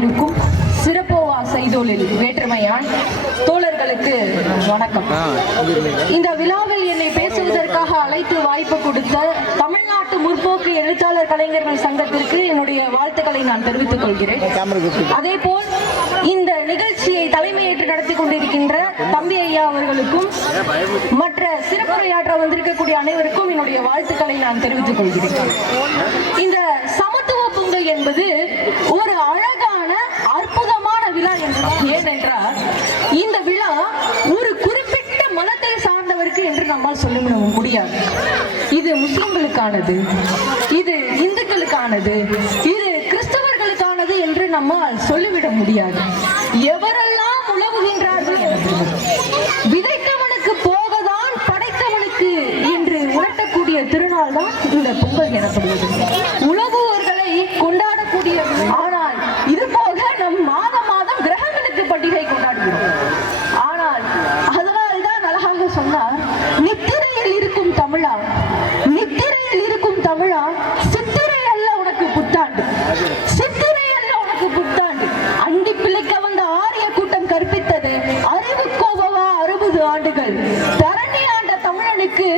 இருக்கும். சிறப்போவா செய்தோலில் வேற்றுமையான். தோழர்களுக்கு வணக்கம். இந்த விழாவில் என்னை பேசுவதற்காக அழைத்து வாய்ப்பு கொடுத்த தமிழ்நாட்டு முற்போக்கு எழுத்தாளர் கலைஞர்கள் சங்கத்திற்கு என்னுடைய வாழ்த்துக்களை நான் தெரிவித்துக் கொள்கிறேன். அதே போல் இந்த நிகழ்ச்சியை தலைமையேற்று நடத்தி கொண்டிருக்கின்ற தம்பி ஐயா அவர்களுக்கும் மற்ற சிறப்புரையாற்ற வந்திருக்கக்கூடிய அனைவருக்கும் என்னுடைய வாழ்த்துக்களை நான் தெரிவித்துக் கொள்கிறேன். இந்த சமத்துவ பொங்கல் என்பது ஒரு அழகான அற்புதமான விழா என்று ஏனென்றால் இந்த விழா ஒரு குறிப்பிட்ட மதத்தை சார்ந்தவருக்கு என்று நம்மால் சொல்லிவிட முடியாது. இது முஸ்லிம்களுக்கானது. இது இந்துக்களுக்கானது. இது கிறிஸ்தவர்களுக்கானது என்று நம்மால் சொல்லிவிட முடியாது. எவரெல்லாம் உழவுகின்றார்கள் விதைத்தவனுக்கு போகதான் படைத்தவனுக்கு என்று உணர்த்தக்கூடிய திருநாள் தான் இந்த பொங்கல் எனப்படுவது தமிழனுக்கு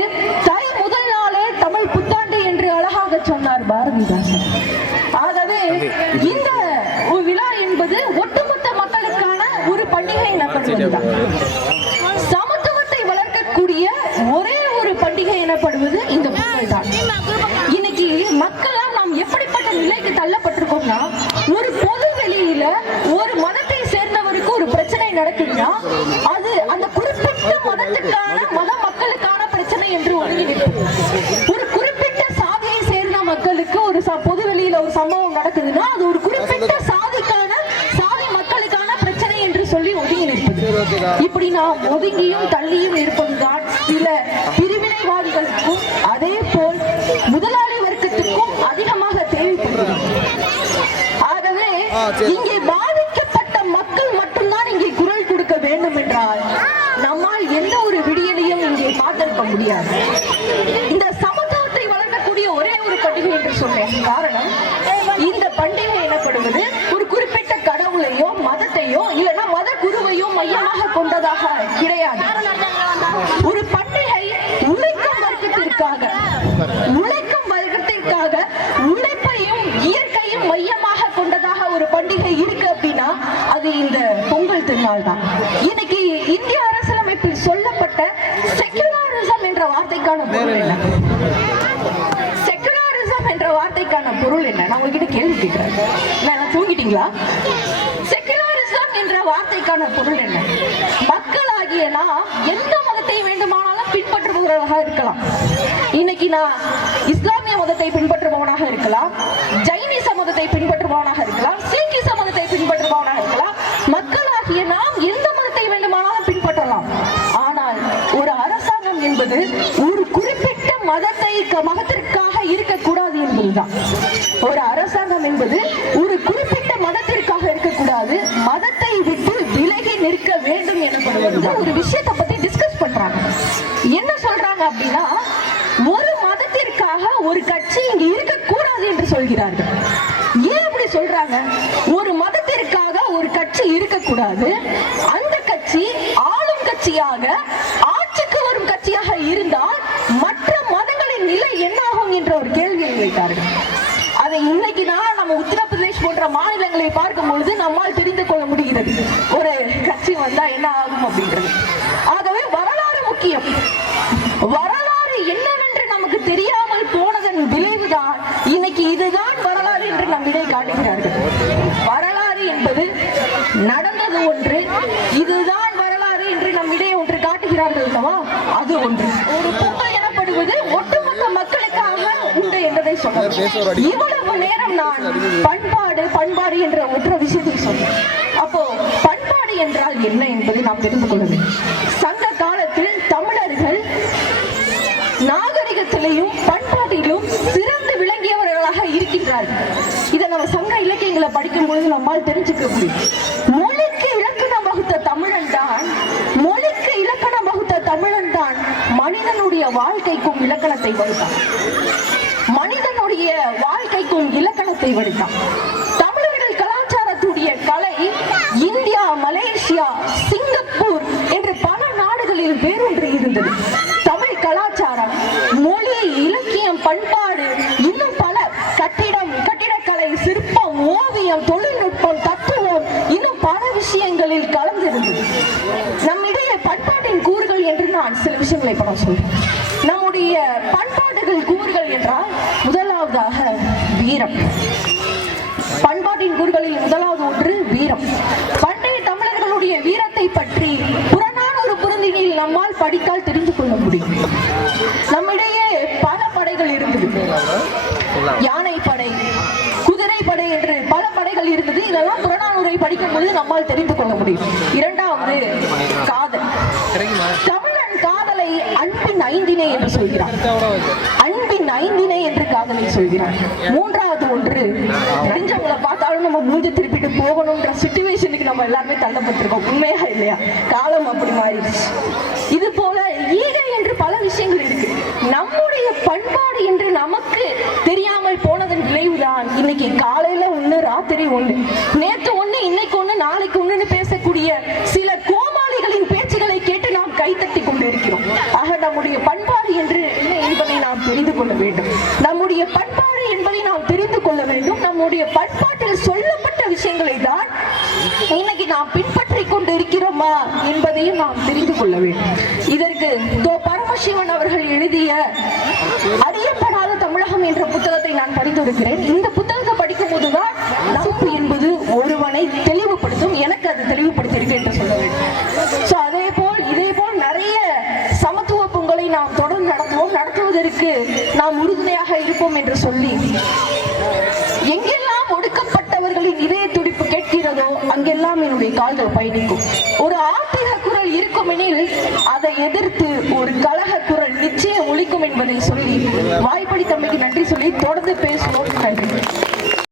தை முதல் நாளே தமிழ் புத்தாண்டு என்று அழகாக சொன்னார் பாரதிதாசன். ஆகவே இந்த விழா என்பது ஒட்டுமொத்த மக்களுக்கான ஒரு பண்டிகை எனப்படுவதுதான் சமத்துவத்தை வளர்க்கக்கூடிய ஒரே ஒரு பண்டிகை எனப்படுவது இந்த பொங்கல் தான் இன்னைக்கு மக்களால் நாம் எப்படிப்பட்ட நிலைக்கு தள்ளப்பட்டிருக்கோம்னா ஒரு பொது வெளியில ஒரு மதத்தை சேர்ந்தவருக்கு ஒரு பிரச்சனை நடக்குதுன்னா அது அந்த குறிப்பிட்ட மதத்துக்கான மத மக்களுக்கான பிரச்சனை என்று ஒதுங்கி நிற்கும் ஒரு குறிப்பிட்ட சாதியை சேர்ந்த மக்களுக்கு ஒரு பொது வெளியில ஒரு சம்பவம் நடக்குதுன்னா அது ஒரு குறிப்பிட்ட சாதிக்கான சாதி மக்களுக்கான பிரச்சனை என்று சொல்லி ஒதுங்கி நிற்பது இப்படி நாம் ஒதுங்கியும் தள்ளியும் இருப்பதுதான் சில பிரிவினைவாதிகளுக்கும் அதே போல் முதலாளி வர்க்கத்துக்கும் அதிகமாக தேவைப்படுகிறது. ஆகவே இங்கே பாதிக்கப்பட்ட மக்கள் மட்டும்தான் இங்கே குரல் கொடுக்க வேண்டும் என்றால் நம்மால் எந்த ஒரு விடியலையும் இங்கே பார்த்திருக்க முடியாது. இந்த சமத்துவத்தை வளர்க்கக்கூடிய ஒரே ஒரு பண்டிகை என்று சொன்னேன். காரணம் இந்த பண்டிகை எனப்படுவது ஒரு குறிப்பிட்ட கடவுளையோ மதத்தையோ இல்லைன்னா மத குருவையோ மையமாக கொண்டதாக கிடையாது. ஒரு பண்டிகை உழைக்கும் வர்க்கத்திற்காக உழைக்கும் வர்க்கத்திற்காக உழைப்பையும் இயற்கையும் மையமாக கொண்டதாக ஒரு பண்டிகை இருக்கு அப்படின்னா அது இந்த பொங்கல் திருநாள் தான் இன்னைக்கு இந்திய அரசியலமைப்பில் சொல்லப்பட்ட செக்குலரிசம் என்ற வார்த்தைக்கான பொருள் என்ன செக்குலரிசம் என்ற வார்த்தைக்கான பொருள் என்ன? நான் உங்ககிட்ட கேள்வி கேட்கிறேன் நான் தூங்கிட்டீங்களா? செக்குலரிசம் என்ற வார்த்தைக்கான பொருள் என்ன? மக்களாகிய நான் எந்த மதத்தை வேண்டுமானாலும் பின்பற்றுபவர்களாக இருக்கலாம். இன்னைக்கு நான் இஸ்லாமிய மதத்தை பின்பற்றுபவனாக இருக்கலாம். ஜைனிச மதத்தை பின்பற்றுபவனாக இருக்கலாம். சீக்கிச மதத்தை பின்பற்றுபவனாக இருக்கலாம். மக்களாகிய நாம் எந்த மதத்தை வேண்டுமானாலும் பின்பற்றலாம். ஆனால் ஒரு அரசாங்கம் என்பது ஒரு குறிப்பிட்ட மதத்தை மதத்திற்கு மதத்திற்காக ஒரு அரசாங்கம் என்பது ஒரு குறிப்பிட்ட மதத்திற்காக இருக்கக்கூடாது. மதத்தை விட்டு விலகி நிற்க வேண்டும் எனப்படுவது ஒரு விஷயத்தை பத்தி டிஸ்கஸ் பண்றாங்க. என்ன சொல்றாங்க அப்படின்னா ஒரு மதத்திற்காக ஒரு கட்சி இங்க இருக்கக்கூடாது என்று சொல்கிறார்கள். ஏன் அப்படி சொல்றாங்க? ஒரு மதத்திற்காக ஒரு கட்சி இருக்கக்கூடாது. அந்த கட்சி ஆளும் கட்சியாக ஆட்சிக்கு வரும் கட்சியாக இருந்தால் மற்ற மதங்களின் நிலை என்னாகும் என்ற ஒரு கேள்வி வைத்தார்கள். அதை இன்னைக்கு தான் நம்ம உத்தரப்பிரதேஷ் போன்ற மாநிலங்களை பார்க்கும் பொழுது நம்மால் தெரிந்து கொள்ள முடிகிறது. ஒரு கட்சி வந்தா என்ன ஆகும் அப்படின்றது. ஆகவே வரலாறு முக்கியம். வரலாறு என்னவென்று நமக்கு தெரியாமல் போனதன் விளைவுதான் இன்னைக்கு இதுதான் வரலாறு என்று நம்மிடையே காட்டுகிறார்கள். வரலாறு என்பது நடந்தது ஒன்று இதுதான் வரலாறு என்று நம்மிடையே ஒன்று காட்டுகிறார்கள் அல்லவா? அது ஒன்று. ஒரு பொங்கல் எனப்படுவது ஒட்டு மக்களுக்காக உண்டு என்பதை சொன்னார் இவ்வளவு நேரம் நான் பண்பாடு பண்பாடு என்ற ஒற்றை விஷயத்தை சொன்னேன். அப்போ பண்பாடு என்றால் என்ன என்பதை நாம் தெரிந்து கொள்ள வேண்டும். சங்க காலத்தில் தமிழர்கள் நாகரிகத்திலையும் பண்பாட்டிலும் சிறந்து விளங்கியவர்களாக இருக்கின்றார்கள். இதை நம்ம சங்க இலக்கியங்களை படிக்கும் பொழுது நம்மால் தெரிஞ்சுக்க முடியும். மொழிக்கு இலக்கணம் வகுத்த தமிழன் தான் மொழிக்கு இலக்கணம் வகுத்த தமிழன் தான் மனிதனுடைய வாழ்க்கைக்கும் இலக்கணத்தை வகுத்தான். அவருடைய வாழ்க்கைக்கும் இலக்கணத்தை வடித்தான். தமிழர்கள் கலாச்சாரத்துடைய கலை இந்தியா மலேசியா சிங்கப்பூர் என்று பல நாடுகளில் வேரூன்றி இருந்தது. தமிழ் கலாச்சாரம் மொழி இலக்கியம் பண்பாடு இன்னும் பல கட்டிடம் கட்டிடக்கலை சிற்பம் ஓவியம் தொழில்நுட்பம் தத்துவம் இன்னும் பல விஷயங்களில் கலந்திருந்தது. நம்மிடையே பண்பாட்டின் கூறுகள் என்று நான் சில விஷயங்களை படம் சொல்றேன். வீரம். பண்பாட்டின் கூறுகளில் முதலாவது ஒன்று வீரம். பண்டைய தமிழர்களுடைய வீரத்தை பற்றி புறநானூறு புறந்தினில் நம்மால் படித்தால் தெரிந்து கொள்ள முடியும். நம்மிடையே பல படைகள் இருந்தது. யானை படை குதிரை படை என்று பல படைகள் இருந்தது. இதெல்லாம் புறநானூரை படிக்கும் பொழுது நம்மால் தெரிந்து கொள்ள முடியும். இரண்டாவது காதல். தமிழன் காதலை அன்பின் ஐந்தினை என்று சொல்கிறார். அன்பின் ஐந்தினை என்று காதலை சொல்கிறார். மூன்றாவது ஒன்று. தெரிஞ்சவங்களை பார்த்தாலும் நம்ம மூஞ்ச திருப்பிட்டு போகணும்ன்ற சுச்சுவேஷனுக்கு நம்ம எல்லாருமே தள்ளப்பட்டிருக்கோம். உண்மையா இல்லையா? காலம் அப்படி மாறிடுச்சு. இது போல ஈகை என்று பல விஷயங்கள் இருக்கு. நம்முடைய பண்பாடு என்று நமக்கு தெரியாமல் போனதன் விளைவுதான் இன்னைக்கு காலையில ஒண்ணு ராத்திரி ஒண்ணு. நேத்து ஒண்ணு இன்னைக்கு ஒண்ணு நாளைக்கு ஒண்ணுன்னு பேசக்கூடிய சில கோமாளிகளின் பேச்சுகளை கேட்டு நாம் கைத்தட்டி கொண்டு இருக்கிறோம் ஆக நம்முடைய பண்பாடு என்று என்ன என்பதை நாம் தெரிந்து கொள்ள வேண்டும். நம்முடைய பண்பாடு என்பதை நாம் தெரிந்து கொள்ள வேண்டும். நம்முடைய பண்பாட்டில் சொல்லப்பட்ட விஷயங்களை தான் இன்னைக்கு நாம் பின்பற்றி கொண்டு இருக்கிறோமா என்பதையும் நாம் தெரிந்து கொள்ள வேண்டும். இதற்கு தோ பரமசிவன் அவர்கள் எழுதிய அறியப்படாத தமிழகம் என்ற புத்தகத்தை நான் பரிந்துரைக்கிறேன் இந்த புத்தகத்தை படிக்கும் போதுதான் நட்பு என்பது ஒருவனை தெளிவுபடுத்தும். எனக்கு அது தெளிவுபடுத்தியிருக்கு என்று சொல்ல வேண்டும். ஸோ அதே போல் இதே போல் நிறைய சமத்துவ பொங்கலை நாம் தொடர்ந்து நடத்துவோம். நடத்துவதற்கு நாம் உறுதுணையாக இருப்போம் என்று சொல்லி எங்கெல்லாம் ஒடுக்கப்பட்டவர்களின் இதய துடிப்பு கேட்கிறதோ அங்கெல்லாம் என்னுடைய கால்கள் பயணிக்கும். ஒரு ஆத்திர குரல் இருக்குமெனில் அதை எதிர்த்து ஒரு கலக குரல் நிச்சயம் ஒழிக்கும் என்பதை சொல்லி வாய்ப்படி தம்பிக்கு நன்றி சொல்லி தொடர்ந்து பேசுவோம். நன்றி.